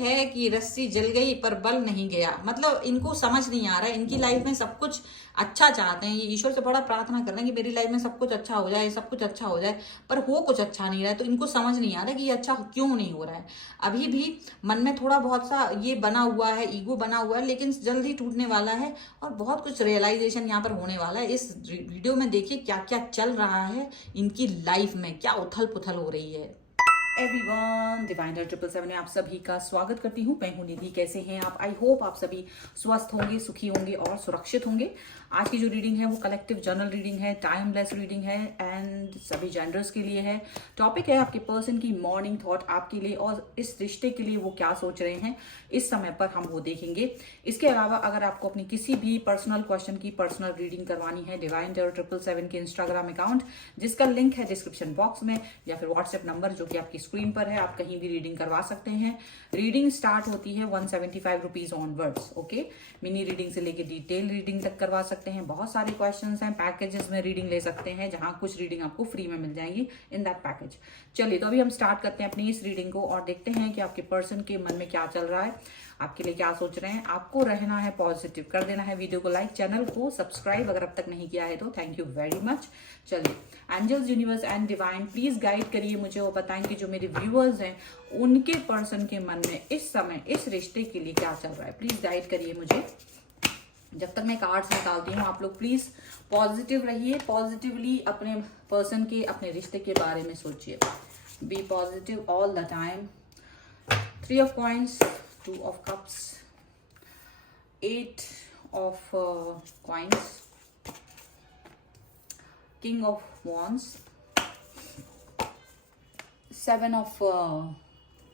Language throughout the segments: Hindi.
है कि रस्सी जल गई पर बल नहीं गया। मतलब इनको समझ नहीं आ रहा है, इनकी लाइफ में सब कुछ अच्छा चाहते हैं, ये ईश्वर से बड़ा प्रार्थना कर रहे हैं कि मेरी लाइफ में सब कुछ अच्छा हो जाए, सब कुछ अच्छा हो जाए, पर हो कुछ अच्छा नहीं रहा है। तो इनको समझ नहीं आ रहा है कि ये अच्छा क्यों नहीं हो रहा है। अभी भी मन में थोड़ा बहुत सा ये बना हुआ है, ईगो बना हुआ है, लेकिन जल्द ही टूटने वाला है और बहुत कुछ रियलाइजेशन यहाँ पर होने वाला है। इस वीडियो में देखिए क्या क्या चल रहा है इनकी लाइफ में, क्या उथल पुथल हो रही है। एवरीवन, डिवाइनर 777 में आप सभी का स्वागत करती हूँ। मैं हूँ निधि। कैसे हैं आप? आई होप आप सभी स्वस्थ होंगे, सुखी होंगे और सुरक्षित होंगे। आज की जो रीडिंग है वो कलेक्टिव जर्नल रीडिंग है, टाइमलेस रीडिंग है एंड सभी जेंडर्स के लिए है। टॉपिक है आपके पर्सन की मॉर्निंग थॉट आपके लिए और इस रिश्ते के लिए वो क्या सोच रहे हैं इस समय पर, हम वो देखेंगे। इसके अलावा अगर आपको अपनी किसी भी पर्सनल क्वेश्चन की पर्सनल रीडिंग करवानी है, डिवाइन टेरर 777 के इंस्टाग्राम अकाउंट जिसका लिंक है डिस्क्रिप्शन बॉक्स में, या फिर व्हाट्सएप नंबर जो कि आपकी स्क्रीन पर है, आप कहीं भी रीडिंग करवा सकते हैं। रीडिंग स्टार्ट होती है 175 rupees onwards. Okay, mini reading से लेके डिटेल रीडिंग तक करवा सकते हैं। बहुत सारे क्वेश्चंस हैं, पैकेजेस में रीडिंग ले सकते हैं जहां कुछ रीडिंग आपको फ्री में मिल जाएंगी इन दैट पैकेज। चलिए तो अभी हम स्टार्ट करते हैं अपनी इस रीडिंग को और देखते हैं कि आपके पर्सन के मन में क्या चल रहा है, आपके लिए क्या सोच रहे हैं। आपको रहना है पॉजिटिव, कर देना है वीडियो को लाइक, चैनल को सब्सक्राइब अगर अब तक नहीं किया है तो। Thank you very much. चलिए, angels, universe and divine please guide करिए मुझे और बताएं कि जो मेरे व्यूअर्स हैं उनके पर्सन के मन में इस समय इस रिश्ते के लिए क्या चल रहा है। प्लीज गाइड करिए मुझे। जब तक मैं कार्ड्स निकालती हूँ आप लोग प्लीज पॉजिटिव रहिए, पॉजिटिवली अपने पर्सन के, अपने रिश्ते के बारे में सोचिए। Be positive all the time. 3 of coins, 2 of cups, 8 of coins, king of wands, 7 of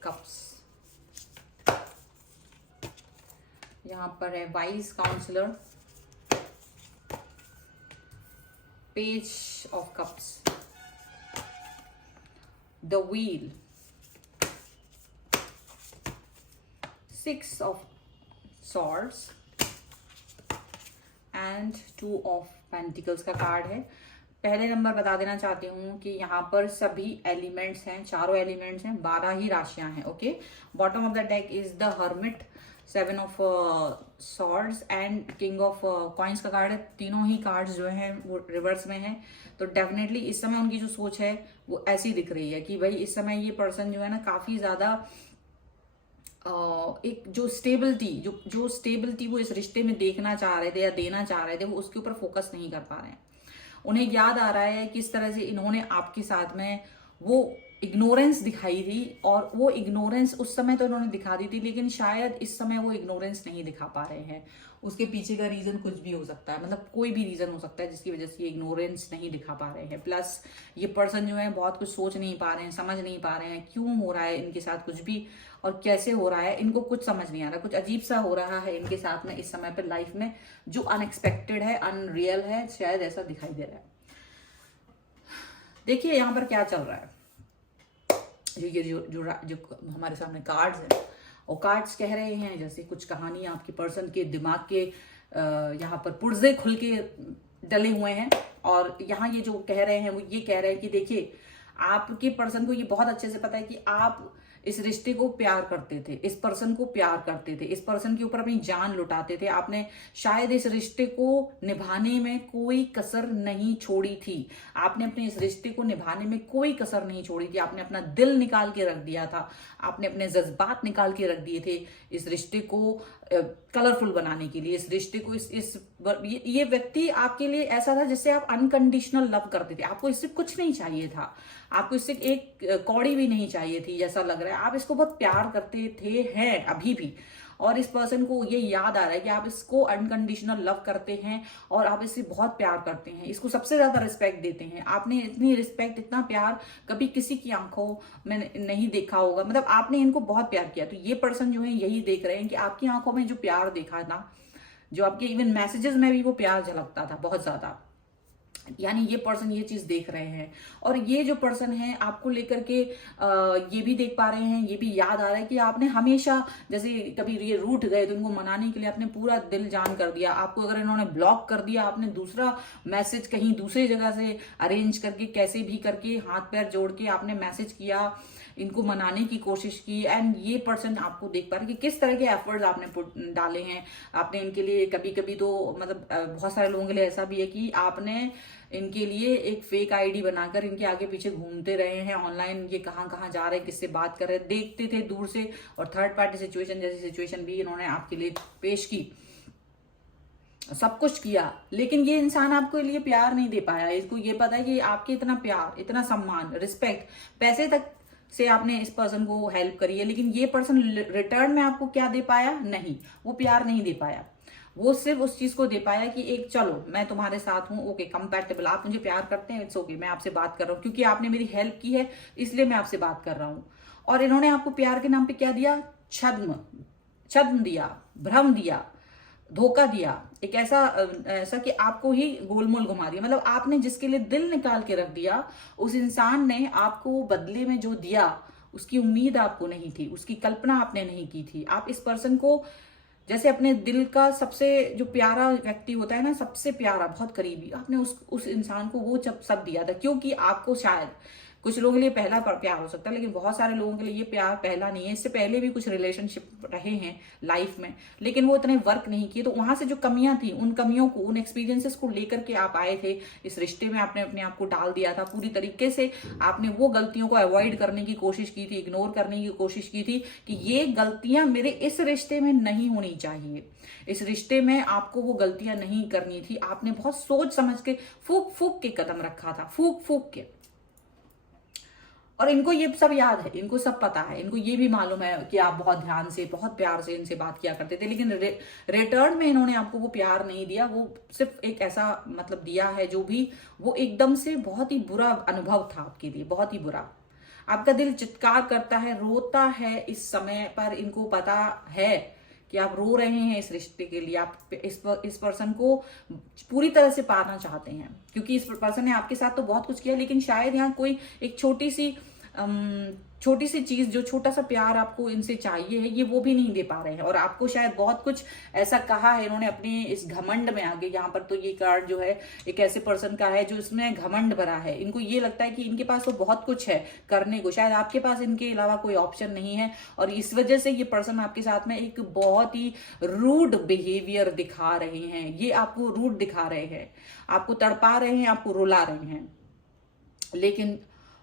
cups। यहाँ पर है wise counsellor, page of cups, the wheel, 6 of swords and 2 of pentacles का कार्ड है। पहले नंबर बता देना चाहती हूँ कि यहाँ पर सभी एलिमेंट्स हैं, चारों एलिमेंट्स हैं, 12 ही राशियां हैं। Okay, bottom of the deck is the hermit, 7 of swords and king of coins का कार्ड है। तीनों ही कार्ड्स जो हैं वो रिवर्स में हैं। तो डेफिनेटली इस समय उनकी जो सोच है वो ऐसी दिख रही है कि भाई इस समय ये पर्सन जो है ना काफी ज्यादा एक जो स्टेबिलिटी वो इस रिश्ते में देखना चाह रहे थे या देना चाह रहे थे, वो उसके ऊपर फोकस नहीं कर पा रहे हैं। उन्हें याद आ रहा है किस तरह से इन्होंने आपके साथ में वो इग्नोरेंस दिखाई थी, और वो इग्नोरेंस उस समय तो उन्होंने दिखा दी थी, लेकिन शायद इस समय वो इग्नोरेंस नहीं दिखा पा रहे हैं। उसके पीछे का रीजन कुछ भी हो सकता है, मतलब कोई भी रीजन हो सकता है जिसकी वजह से ये इग्नोरेंस नहीं दिखा पा रहे हैं। प्लस ये पर्सन जो है बहुत कुछ सोच नहीं पा रहे हैं, समझ नहीं पा रहे हैं क्यों हो रहा है इनके साथ कुछ भी और कैसे हो रहा है, इनको कुछ समझ नहीं आ रहा। कुछ अजीब सा हो रहा है इनके साथ में इस समय पर लाइफ में, जो अनएक्सपेक्टेड है, अनरियल है, शायद ऐसा दिखाई दे रहा है। देखिए यहाँ पर क्या चल रहा है। जो हमारे सामने कार्ड्स हैं, और कार्ड्स कह रहे हैं जैसे कुछ कहानी आपके पर्सन के दिमाग के यहाँ पर पुर्जे खुल के डले हुए हैं। और यहाँ ये जो कह रहे हैं वो ये कह रहे हैं कि देखिए आपके पर्सन को ये बहुत अच्छे से पता है कि आप इस रिश्ते को प्यार करते थे, इस पर्सन को प्यार करते थे, इस पर्सन के ऊपर अपनी जान लुटाते थे। आपने शायद इस रिश्ते को निभाने में कोई कसर नहीं छोड़ी थी। आपने अपने इस रिश्ते को निभाने में कोई कसर नहीं छोड़ी थी। आपने अपना दिल निकाल के रख दिया था, आपने अपने जज्बात निकाल के रख दिए थे इस रिश्ते को कलरफुल बनाने के लिए। इस रिश्ते को ये व्यक्ति आपके लिए ऐसा था जिससे आप अनकंडीशनल लव करते थे। आपको इससे कुछ नहीं चाहिए था, आपको इससे एक कौड़ी भी नहीं चाहिए थी जैसा लग रहा है। आप इसको बहुत प्यार करते थे, हैं अभी भी, और इस पर्सन को ये याद आ रहा है कि आप इसको अनकंडीशनल लव करते हैं और आप इससे बहुत प्यार करते हैं, इसको सबसे ज्यादा रिस्पेक्ट देते हैं। आपने इतनी रिस्पेक्ट, इतना प्यार कभी किसी की आंखों में नहीं देखा होगा। मतलब आपने इनको बहुत प्यार किया। तो ये पर्सन जो है यही देख रहे हैं कि आपकी आंखों में जो प्यार देखा था, जो आपके इवन मैसेजेस में भी वो प्यार झलकता था बहुत ज्यादा, यानी ये पर्सन ये चीज देख रहे हैं। और ये जो पर्सन है आपको लेकर के ये भी देख पा रहे हैं, ये भी याद आ रहा है कि आपने हमेशा, जैसे कभी ये रूठ गए तो उनको मनाने के लिए आपने पूरा दिल जान कर दिया। आपको अगर इन्होंने ब्लॉक कर दिया, आपने दूसरा मैसेज कहीं दूसरी जगह से अरेंज करके, कैसे भी करके हाथ पैर जोड़ के आपने मैसेज किया इनको मनाने की कोशिश की, एंड ये पर्सन आपको देख पा रहे कि किस तरह के एफर्ट्स आपने डाले हैं। आपने इनके लिए कभी कभी तो मतलब बहुत सारे लोगों के लिए ऐसा भी है कि आपने इनके लिए एक फेक आईडी बनाकर इनके आगे पीछे घूमते रहे हैं ऑनलाइन, ये कहाँ कहाँ जा रहे हैं, किससे बात कर रहे हैं, देखते थे दूर से, और थर्ड पार्टी सिचुएशन जैसी सिचुएशन भी इन्होंने आपके लिए पेश की, सब कुछ किया। लेकिन ये इंसान आपको लिए प्यार नहीं दे पाया। इसको ये पता है कि आपके इतना प्यार, इतना सम्मान, रिस्पेक्ट, पैसे तक से आपने इस पर्सन को हेल्प करी है, लेकिन ये पर्सन रिटर्न में आपको क्या दे पाया? नहीं, वो प्यार नहीं दे पाया। वो सिर्फ उस चीज को दे पाया कि एक चलो मैं तुम्हारे साथ हूं, ओके कंपैटिबल, आप मुझे प्यार करते हैं, इट्स ओके, मैं आपसे बात कर रहा हूँ क्योंकि आपने मेरी हेल्प की है इसलिए मैं आपसे बात कर रहा हूँ। और इन्होंने आपको प्यार के नाम पे क्या दिया? छद्म दिया, भ्रम दिया, धोखा दिया, एक ऐसा कि आपको ही गोलमोल घुमा दिया। मतलब आपने जिसके लिए दिल निकाल के रख दिया, उस इंसान ने आपको बदले में जो दिया उसकी उम्मीद आपको नहीं थी, उसकी कल्पना आपने नहीं की थी। आप इस पर्सन को जैसे अपने दिल का सबसे जो प्यारा व्यक्ति होता है ना, सबसे प्यारा, बहुत करीबी, आपने उस इंसान को वो सब दिया था, क्योंकि आपको शायद कुछ लोगों के लिए पहला प्यार हो सकता है, लेकिन बहुत सारे लोगों के लिए ये प्यार पहला नहीं है। इससे पहले भी कुछ रिलेशनशिप रहे हैं लाइफ में, लेकिन वो इतने वर्क नहीं किए। तो वहां से जो कमियां थी, उन कमियों को, उन एक्सपीरियंसेस को लेकर के आप आए थे इस रिश्ते में, आपने अपने आप को डाल दिया था पूरी तरीके से। आपने वो गलतियों को अवॉइड करने की कोशिश की थी, इग्नोर करने की कोशिश की थी कि ये गलतियां मेरे इस रिश्ते में नहीं होनी चाहिए, इस रिश्ते में आपको वो गलतियां नहीं करनी थी। आपने बहुत सोच समझ के फूक फूक के कदम रखा था, फूक फूक के। और इनको ये सब याद है, इनको सब पता है, इनको ये भी मालूम है कि आप बहुत ध्यान से, बहुत प्यार से इनसे बात किया करते थे, लेकिन रिटर्न में इन्होंने आपको वो प्यार नहीं दिया। वो सिर्फ एक ऐसा मतलब दिया है जो भी, वो एकदम से बहुत ही बुरा अनुभव था आपके लिए, बहुत ही बुरा। आपका दिल चित्कार करता है, रोता है इस समय पर। इनको पता है कि आप रो रहे हैं इस रिश्ते के लिए, आप इस पर्सन को पूरी तरह से पाना चाहते हैं, क्योंकि इस पर्सन ने आपके साथ तो बहुत कुछ किया, लेकिन शायद यहाँ कोई एक छोटी सी चीज, जो छोटा सा प्यार आपको इनसे चाहिए है, ये वो भी नहीं दे पा रहे हैं। और आपको शायद बहुत कुछ ऐसा कहा है इन्होंने अपने इस घमंड में आगे। यहाँ पर तो ये कार्ड जो है एक ऐसे पर्सन का है जो इसमें घमंड भरा है। इनको ये लगता है कि इनके पास तो बहुत कुछ है करने को, शायद आपके पास इनके अलावा कोई ऑप्शन नहीं है, और इस वजह से ये पर्सन आपके साथ में एक बहुत ही रूड बिहेवियर दिखा रहे हैं। ये आपको रूड दिखा रहे हैं, आपको तड़पा रहे हैं, आपको रुला रहे हैं। लेकिन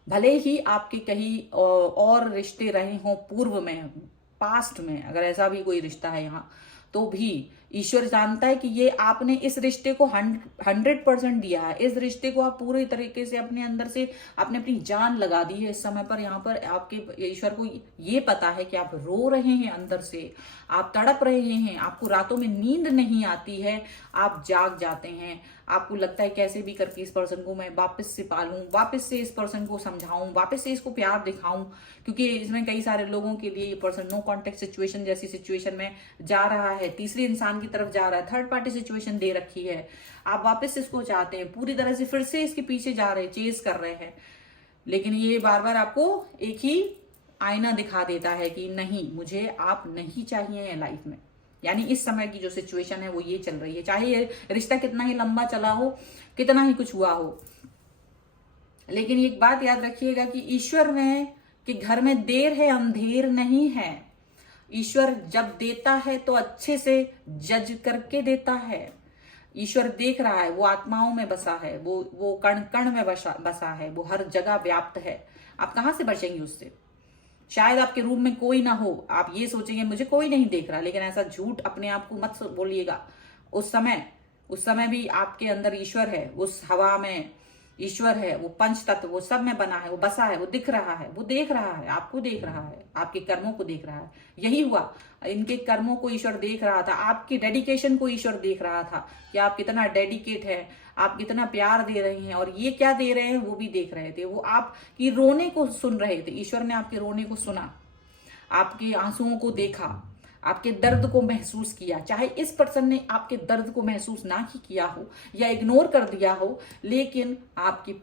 भले ही आपके कहीं और रिश्ते रहे हों पूर्व में, पास्ट में, अगर ऐसा भी कोई रिश्ता है यहाँ, तो भी ईश्वर जानता है कि ये आपने इस रिश्ते को 100% दिया है। इस रिश्ते को आप पूरी तरीके से अपने अंदर से आपने अपनी जान लगा दी है। इस समय पर यहाँ पर आपके ईश्वर को ये पता है कि आप रो रहे हैं अंदर से, आप तड़प रहे हैं, आपको रातों में नींद नहीं आती है, आप जाग जाते हैं, आपको लगता है कैसे भी करके इस पर्सन को मैं वापस से पालूं, वापस से इस पर्सन को समझाऊं, वापस से इसको प्यार दिखाऊं, क्योंकि इसमें कई सारे लोगों के लिए ये पर्सन नो कॉन्टेक्ट सिचुएशन जैसी सिचुएशन में जा रहा है, तीसरे इंसान की तरफ जा रहा है, थर्ड पार्टी सिचुएशन दे रखी है। आप वापस इसको चाहते हैं, पूरी तरह से फिर से इसके पीछे जा रहे हैं, चेज कर रहे हैं, लेकिन ये बार बार आपको एक ही आईना दिखा देता है कि नहीं, मुझे आप नहीं चाहिए लाइफ में। यानी इस समय की जो सिचुएशन है वो ये चल रही है, चाहे ये रिश्ता कितना ही लंबा चला हो, कितना ही कुछ हुआ हो, लेकिन एक बात याद रखिएगा कि ईश्वर में कि घर में देर है अंधेर नहीं है। ईश्वर जब देता है तो अच्छे से जज करके देता है। ईश्वर देख रहा है, वो आत्माओं में बसा है, वो कण कण में बसा है, वो हर जगह व्याप्त है। आप कहां से बचेंगे उससे? शायद आपके रूम में कोई ना हो, आप ये सोचेंगे मुझे कोई नहीं देख रहा, लेकिन ऐसा झूठ अपने आप को मत बोलिएगा। उस समय भी आपके अंदर ईश्वर है, उस हवा में ईश्वर है, वो पंच तत्व वो सब में बना है, वो बसा है, वो दिख रहा है, वो देख रहा है, आपको देख रहा है, आपके कर्मों को देख रहा है। यही हुआ, इनके कर्मों को ईश्वर देख रहा था, आपकी डेडिकेशन को ईश्वर देख रहा था कि आप कितना डेडिकेट है, आप कितना प्यार दे रहे हैं, और ये क्या दे रहे हैं वो भी देख रहे थे। वो आपकी रोने को सुन रहे थे, ईश्वर ने आपके रोने को सुना, आपके आंसुओं को देखा, आपके दर्द को महसूस किया। चाहे इस पर्सन ने आपके दर्द को महसूस ना ही किया हो या इग्नोर कर दिया हो, लेकिन आपकी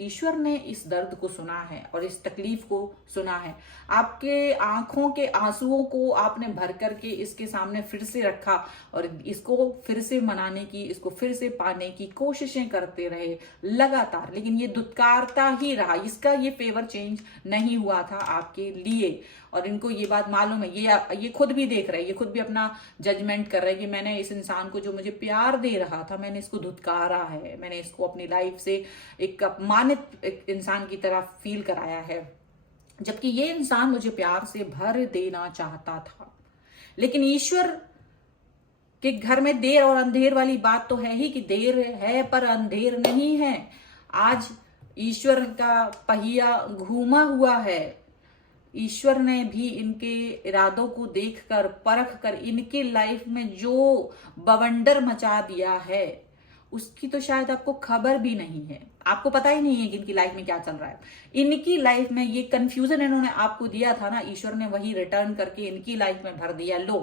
ईश्वर ने इस दर्द को सुना है और इस तकलीफ को सुना है। आपके आंखों के आंसुओं को आपने भर करके इसके सामने फिर से रखा और इसको फिर से मनाने की, इसको फिर से पाने की कोशिशें करते रहे लगातार, लेकिन ये दुत्कारता ही रहा। इसका ये फेवर चेंज नहीं हुआ था आपके लिए। और इनको ये बात मालूम है, ये खुद भी देख रहे हैं, ये खुद भी अपना जजमेंट कर रहे हैं कि मैंने इस इंसान को जो मुझे प्यार दे रहा था, मैंने इसको धुतकारा है, मैंने इसको अपनी लाइफ से एक अपमानित एक इंसान की तरह फील कराया है, जबकि ये इंसान मुझे प्यार से भर देना चाहता था। लेकिन ईश्वर के घर में देर और अंधेर वाली बात तो है ही कि देर है पर अंधेर नहीं है। आज ईश्वर का पहिया घूमा हुआ है। ईश्वर ने भी इनके इरादों को देखकर, परख कर इनके लाइफ में जो बवंडर मचा दिया है उसकी तो शायद आपको खबर भी नहीं है। आपको पता ही नहीं है कि इनकी लाइफ में क्या चल रहा है। इनकी लाइफ में ये कंफ्यूजन इन्होंने आपको दिया था ना, ईश्वर ने वही रिटर्न करके इनकी लाइफ में भर दिया। लो,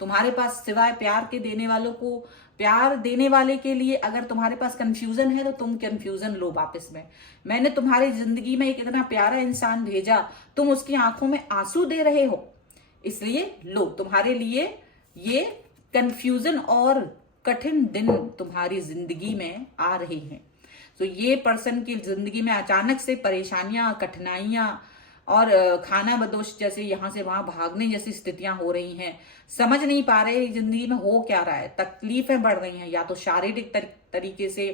तुम्हारे पास सिवाय प्यार के देने वालों को, प्यार देने वाले के लिए अगर तुम्हारे पास कंफ्यूजन है तो तुम कंफ्यूजन लो वापस में। मैंने तुम्हारी जिंदगी में एक इतना प्यारा इंसान भेजा, तुम उसकी आंखों में आंसू दे रहे हो, इसलिए लो, तुम्हारे लिए ये कंफ्यूजन और कठिन दिन तुम्हारी जिंदगी में आ रहे हैं। तो ये पर्सन की जिंदगी में अचानक से परेशानियां, कठिनाइयां और खाना बदोश जैसे यहां से वहां भागने जैसी स्थितियां हो रही हैं। समझ नहीं पा रहे जिंदगी में हो क्या रहा है। तकलीफें बढ़ रही हैं, या तो शारीरिक तरीके से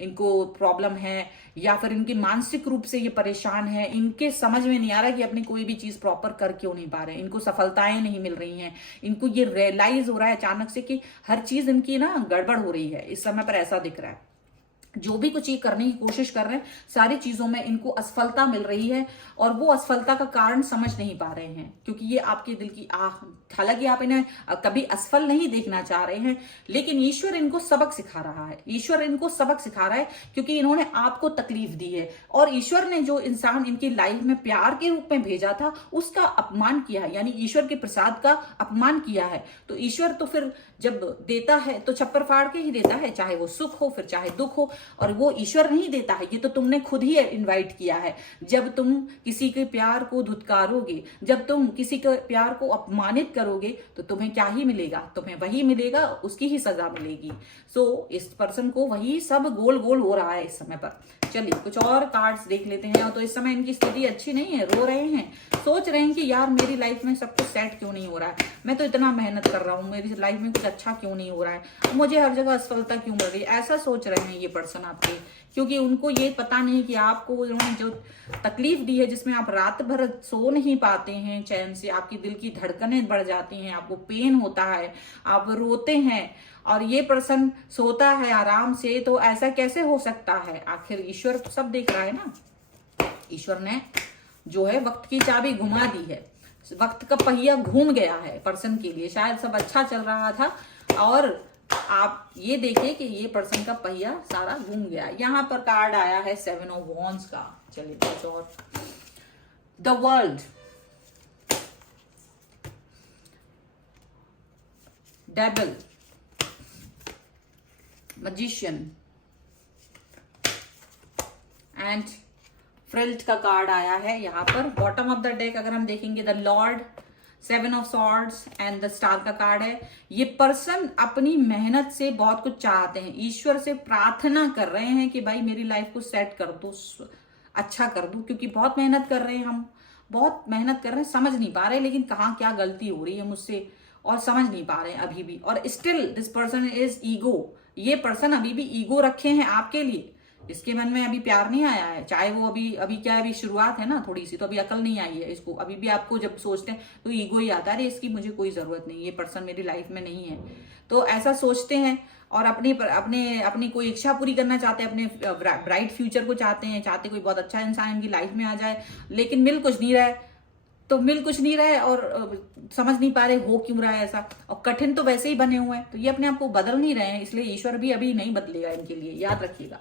इनको प्रॉब्लम है, या फिर इनकी मानसिक रूप से ये परेशान है। इनके समझ में नहीं आ रहा कि अपनी कोई भी चीज प्रॉपर कर क्यों नहीं पा रहे। इनको सफलताएं नहीं मिल रही हैं। इनको ये रियलाइज हो रहा है अचानक से कि हर चीज इनकी ना गड़बड़ हो रही है। इस समय पर ऐसा दिख रहा है, जो भी कुछ ये करने की कोशिश कर रहे हैं, सारी चीजों में इनको असफलता मिल रही है और वो असफलता का कारण समझ नहीं पा रहे हैं, क्योंकि ये आपके दिल की आह। हालांकि आप इन्हें कभी असफल नहीं देखना चाह रहे हैं, लेकिन ईश्वर इनको सबक सिखा रहा है। ईश्वर इनको सबक सिखा रहा है क्योंकि इन्होंने आपको तकलीफ दी है और ईश्वर ने जो इंसान इनकी लाइफ में प्यार के रूप में भेजा था उसका अपमान किया है, यानी ईश्वर के प्रसाद का अपमान किया है। तो ईश्वर तो फिर जब देता है तो छप्पर फाड़ के ही देता है, चाहे वो सुख हो फिर चाहे दुख हो। और वो ईश्वर नहीं देता है, ये तो तुमने खुद ही इनवाइट किया है। जब तुम किसी के प्यार को धुतकारोगे, जब तुम किसी के प्यार को अपमानित करोगे, तो तुम्हें क्या ही मिलेगा? तुम्हें वही मिलेगा, उसकी ही सजा मिलेगी। सो इस पर्सन को वही सब गोल गोल हो रहा है इस समय पर। चलिए कुछ और कार्ड्स देख लेते हैं। तो इस समय इनकी स्थिति अच्छी नहीं है, रो रहे हैं, सोच रहे हैं कि यार मेरी लाइफ में सब कुछ सेट क्यों नहीं हो रहा है, मैं तो इतना मेहनत कर रहा हूँ, मेरी लाइफ में कुछ अच्छा क्यों नहीं हो रहा है, मुझे हर जगह असफलता क्यों मिल रही है। ऐसा सोच रहे हैं ये पर्सन आपके, क्योंकि उनको ये पता नहीं कि आपको उन्होंने जो तकलीफ दी है, जिसमें आप रात भर सो नहीं पाते हैं चैन से, आपकी दिल की धड़कनें बढ़ जाती हैं, आपको पेन होता है, आप रोते हैं, और ये पर्सन सोता है आराम से। तो ऐसा कैसे हो सकता है? आखिर ईश्वर सब देख रहा है ना। ईश्वर ने जो है वक्त की चाबी घुमा दी है, वक्त का पहिया घूम गया है पर्सन के लिए। शायद सब अच्छा चल रहा था और आप ये देखिए कि ये पर्सन का पहिया सारा घूम गया। यहां पर कार्ड आया है 7 ऑफ वॉन्ड्स का। चलिए कुछ और। The world, devil, magician and फ्रिल्ट का कार्ड आया है यहाँ पर। बॉटम ऑफ द डेक अगर हम देखेंगे, the Lord, 7 of swords and the star का कार्ड है। ये पर्सन अपनी मेहनत से बहुत कुछ चाहते हैं, ईश्वर से प्रार्थना कर रहे हैं कि भाई मेरी लाइफ को सेट कर दो, अच्छा कर दो, क्योंकि बहुत मेहनत कर रहे हैं, हम बहुत मेहनत कर रहे हैं, समझ नहीं पा रहे लेकिन कहाँ क्या गलती हो रही है मुझसे, और समझ नहीं पा रहे हैं अभी भी। और still this person is ego, ये पर्सन अभी भी ईगो रखे हैं आपके लिए। इसके मन में अभी प्यार नहीं आया है, चाहे वो अभी क्या है, अभी शुरुआत है ना थोड़ी सी, तो अभी अकल नहीं आई है इसको। अभी भी आपको जब सोचते हैं तो ईगो ही आता है, अरे इसकी मुझे कोई जरूरत नहीं, ये पर्सन मेरी लाइफ में नहीं है, तो ऐसा सोचते हैं। और अपनी कोई इच्छा पूरी करना चाहते हैं, अपने ब्राइट फ्यूचर को चाहते कोई बहुत अच्छा इंसान इनकी लाइफ में आ जाए, लेकिन मिल कुछ नहीं रहा है और समझ नहीं पा रहे हो क्यों रहा है ऐसा। और कठिन तो वैसे ही बने हुए हैं, तो ये अपने आप को बदल नहीं रहे हैं, इसलिए ईश्वर भी अभी नहीं बदलेगा इनके लिए, याद रखिएगा।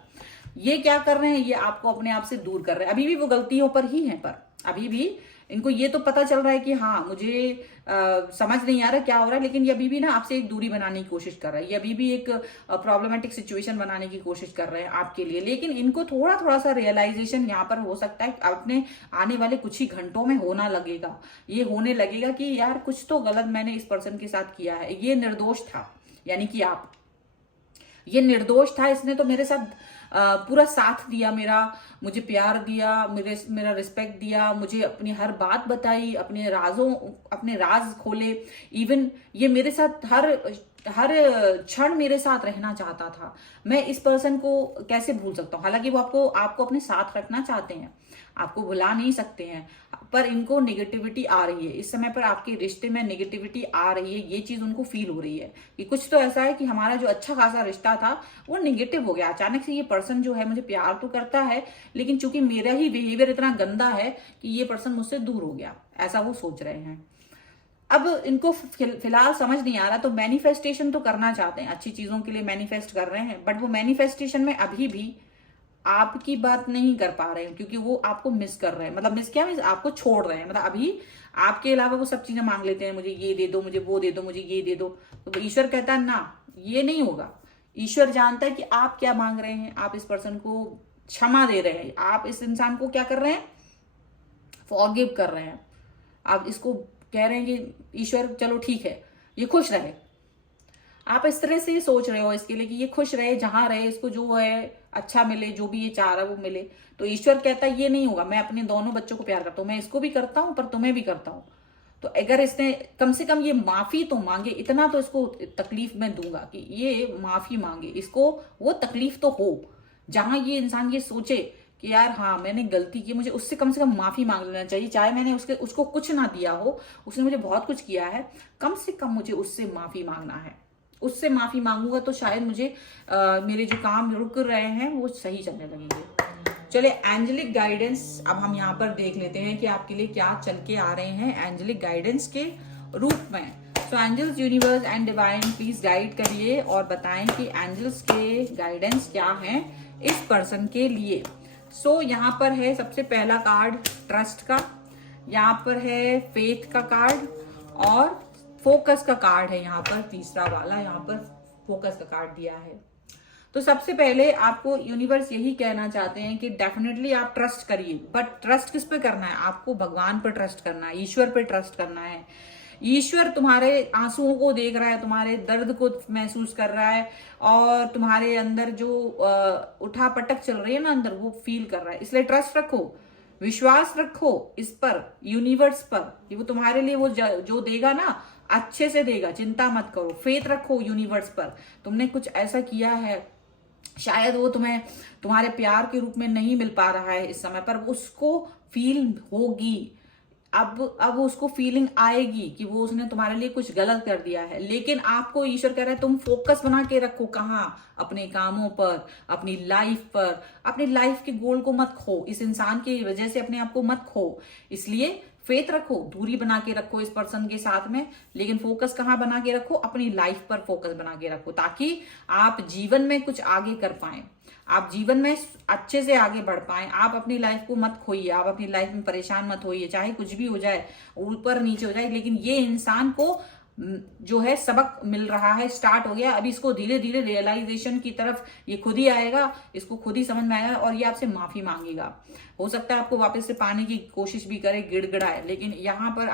ये क्या कर रहे हैं, ये आपको अपने आप से दूर कर रहे हैं। अभी भी वो गलतियों पर ही हैं, पर अभी भी इनको ये तो पता चल रहा है कि हाँ मुझे समझ नहीं आ रहा क्या हो रहा है, लेकिन ये अभी भी ना आपसे एक दूरी बनाने की कोशिश कर रहा है, ये अभी भी एक प्रॉब्लमेटिक सिचुएशन बनाने की कोशिश कर रहे हैं आपके लिए। लेकिन इनको थोड़ा थोड़ा सा रियलाइजेशन यहाँ पर हो सकता है अपने आने वाले कुछ ही घंटों में होना लगेगा। ये होने लगेगा कि यार कुछ तो गलत मैंने इस पर्सन के साथ किया है, ये निर्दोष था, यानी कि आप, ये निर्दोष था, इसने तो मेरे साथ पूरा साथ दिया मेरा, मुझे प्यार दिया, मेरा रिस्पेक्ट दिया, मुझे अपनी हर बात बताई, अपने राज खोले। इवन ये मेरे साथ हर हर क्षण मेरे साथ रहना चाहता था। मैं इस पर्सन को कैसे भूल सकता हूँ? हालांकि वो आपको अपने साथ रखना चाहते हैं, आपको भुला नहीं सकते हैं, पर इनको नेगेटिविटी आ रही है इस समय पर, आपके रिश्ते में नेगेटिविटी आ रही है, ये चीज उनको फील हो रही है कि कुछ तो ऐसा है कि हमारा जो अच्छा खासा रिश्ता था वो नेगेटिव हो गया। अचानक से ये पर्सन जो है मुझे प्यार तो करता है, लेकिन चूंकि मेरा ही बिहेवियर इतना गंदा है कि ये पर्सन मुझसे दूर हो गया, ऐसा वो सोच रहे हैं। अब इनको फिलहाल समझ नहीं आ रहा, तो मैनिफेस्टेशन तो करना चाहते हैं, अच्छी चीजों के लिए मैनिफेस्ट कर रहे हैं, बट वो मैनिफेस्टेशन में अभी भी आपकी बात नहीं कर पा रहे हैं, क्योंकि वो आपको मिस कर रहे हैं। मतलब मिस क्या, मिस आपको छोड़ रहे हैं। मतलब अभी आपके अलावा वो सब चीजें मांग लेते हैं, मुझे ये दे दो, मुझे वो दे दो, मुझे ये दे दो। तो ईश्वर कहता है ना, ये नहीं होगा। ईश्वर जानता है कि आप क्या मांग रहे हैं, आप इस पर्सन को क्षमा दे रहे हैं, आप इस इंसान को क्या कर रहे हैं, फॉरगिव कर रहे हैं। आप इसको कह रहे हैं कि ईश्वर चलो ठीक है, ये खुश रहे। आप इस तरह से सोच रहे हो इसके लिए कि ये खुश रहे, जहां रहे, इसको जो है अच्छा मिले, जो भी ये चाह रहा है वो मिले। तो ईश्वर कहता है ये नहीं होगा, मैं अपने दोनों बच्चों को प्यार करता हूं, मैं इसको भी करता हूं पर तुम्हें भी करता हूं। तो अगर इसने कम से कम ये माफी तो मांगे, इतना तो इसको तकलीफ में दूंगा कि ये माफी मांगे, इसको वो तकलीफ तो हो, जहां ये इंसान ये सोचे कि यार हाँ मैंने गलती की, मुझे उससे कम से कम माफी मांग लेना चाहिए, चाहे मैंने उसको कुछ ना दिया हो, उसने मुझे बहुत कुछ किया है, कम से कम मुझे उससे माफी मांगना है। उससे माफी मांगूंगा तो शायद मुझे मेरे जो काम रुक रहे हैं वो सही चलने लगेंगे। चलिए एंजेलिक गाइडेंस अब हम यहाँ पर देख लेते हैं कि आपके लिए क्या चल के आ रहे हैं एंजेलिक गाइडेंस के रूप में। So angels, universe and divine please guide करिए और बताएं कि एंजल्स के गाइडेंस क्या है इस पर्सन के लिए। सो यहाँ पर है सबसे पहला कार्ड ट्रस्ट का, यहाँ पर है फेथ का कार्ड और फोकस का कार्ड है यहाँ पर तीसरा वाला, यहाँ पर फोकस का कार्ड दिया है। तो सबसे पहले आपको यूनिवर्स यही कहना चाहते हैं कि डेफिनेटली आप ट्रस्ट करिए, बट ट्रस्ट किस पे करना है? आपको भगवान पर ट्रस्ट करना है, ईश्वर पे ट्रस्ट करना है। ईश्वर तुम्हारे आंसुओं को देख रहा है, तुम्हारे दर्द को महसूस कर रहा है और तुम्हारे अंदर जो उठा पटक चल रही है ना अंदर, वो फील कर रहा है। इसलिए ट्रस्ट रखो, विश्वास रखो इस पर, यूनिवर्स पर, कि वो तुम्हारे लिए वो जो देगा ना अच्छे से देगा, चिंता मत करो। फेथ रखो यूनिवर्स पर। तुमने कुछ ऐसा किया है, शायद वो तुम्हें तुम्हारे प्यार के रूप में नहीं मिल पा रहा है इस समय पर, उसको फील होगी, अब उसको फीलिंग आएगी कि वो उसने तुम्हारे लिए कुछ गलत कर दिया है। लेकिन आपको ईश्वर कह रहा है तुम फोकस बना के रखो, कहाँ? अपने कामों पर, अपनी लाइफ पर। अपनी लाइफ के गोल को मत खो, इस इंसान की वजह से अपने आप को मत खो। इसलिए फेथ रखो, दूरी बना के रखो इस पर्सन के साथ में, लेकिन फोकस कहाँ बना के रखो? अपनी लाइफ पर फोकस बना के रखो, ताकि आप जीवन में कुछ आगे कर पाए, आप जीवन में अच्छे से आगे बढ़ पाए। आप अपनी लाइफ को मत खोइए, आप अपनी लाइफ में परेशान मत होइए, चाहे कुछ भी हो जाए, ऊपर नीचे हो जाए, लेकिन ये इंसान को जो है सबक मिल रहा है, स्टार्ट हो गया। अभी इसको धीरे धीरे रियलाइजेशन की तरफ ये खुद ही आएगा, इसको खुद ही समझ में आएगा और ये आपसे माफी मांगेगा। हो सकता है आपको वापस से पाने की कोशिश भी करे, गिड़गिड़ाए, लेकिन यहाँ पर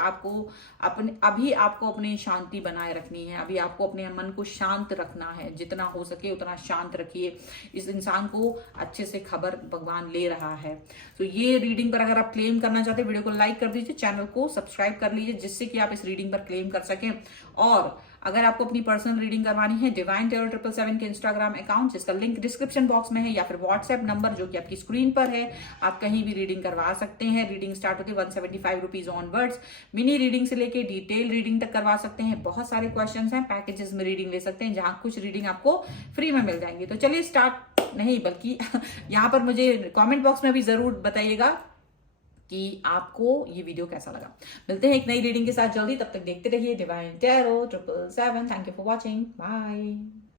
अभी आपको अपनी शांति बनाए रखनी है, अभी आपको अपने मन को शांत रखना है, जितना हो सके उतना शांत रखिए। इस इंसान को अच्छे से खबर भगवान ले रहा है। तो ये रीडिंग पर अगर आप क्लेम करना चाहते हैं, वीडियो को लाइक कर दीजिए, चैनल को सब्सक्राइब कर लीजिए, जिससे कि आप इस रीडिंग पर क्लेम कर सकें। और अगर आपको अपनी पर्सनल रीडिंग करवानी है, डिवाइन टेरर 777 के इंस्टाग्राम अकाउंट, जिसका लिंक डिस्क्रिप्शन बॉक्स में है, या फिर व्हाट्सएप नंबर जो कि आपकी स्क्रीन पर है, आप कहीं भी रीडिंग करवा सकते हैं। रीडिंग स्टार्ट होती है 175 रुपीज ऑनवर्ड्स। मिनी रीडिंग से लेके डिटेल रीडिंग तक करवा सकते हैं। बहुत सारे क्वेश्चन हैं, पैकेजेस में रीडिंग ले सकते हैं, जहां कुछ रीडिंग आपको फ्री में मिल जाएंगी। तो चलिए स्टार्ट नहीं बल्कि यहाँ पर मुझे कॉमेंट बॉक्स में भी जरूर बताइएगा कि आपको ये वीडियो कैसा लगा। मिलते हैं एक नई रीडिंग के साथ जल्दी, तब तक देखते रहिए divine tarot 777। Thank you for watching, bye.